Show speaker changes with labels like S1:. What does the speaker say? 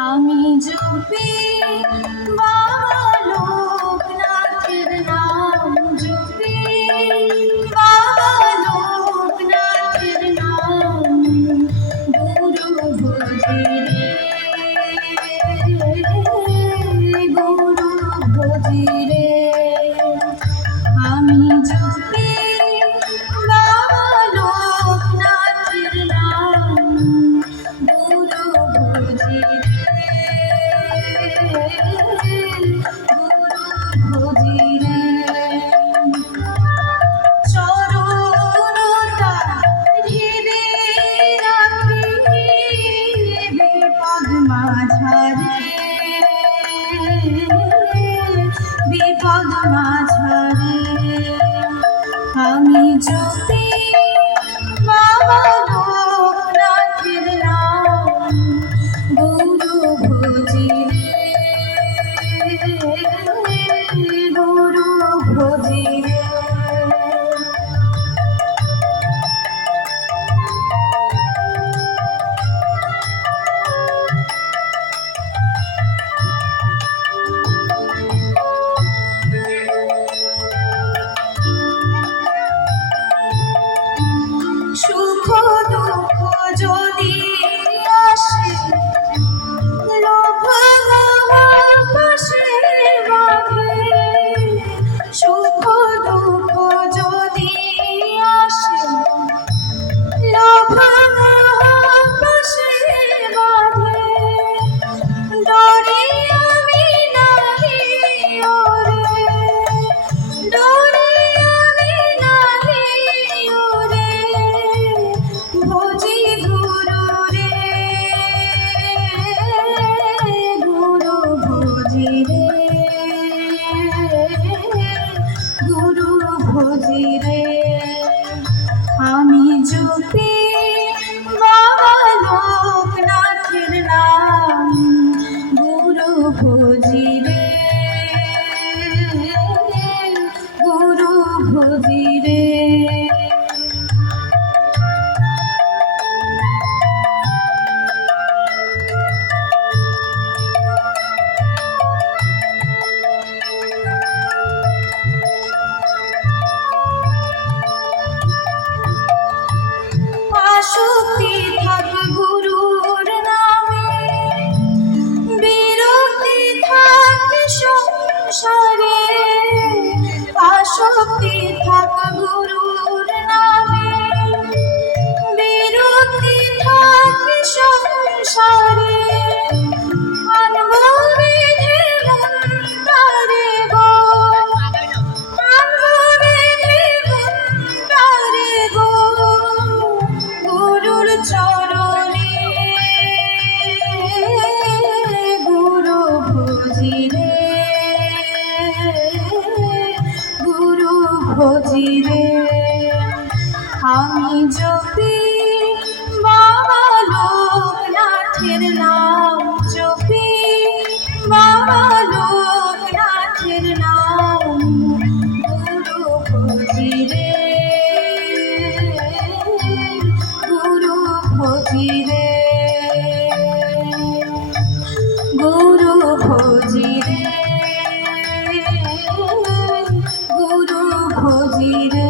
S1: আমি যদি মাঝারে বিপদ মাঝারে আমি যদি বাবা চুপি বালক নাথের নাম গুরু ভোজি রে গুরু ভোজি রে শক্তি থাক গুরুর নামে। বিরতি থাক সংসারে আসক্তি চরণে গুরু ভোজি রে গুরু ভোজি রে আমি যদি ভজিরে গুরু ভজিরে গুরু ভজিরে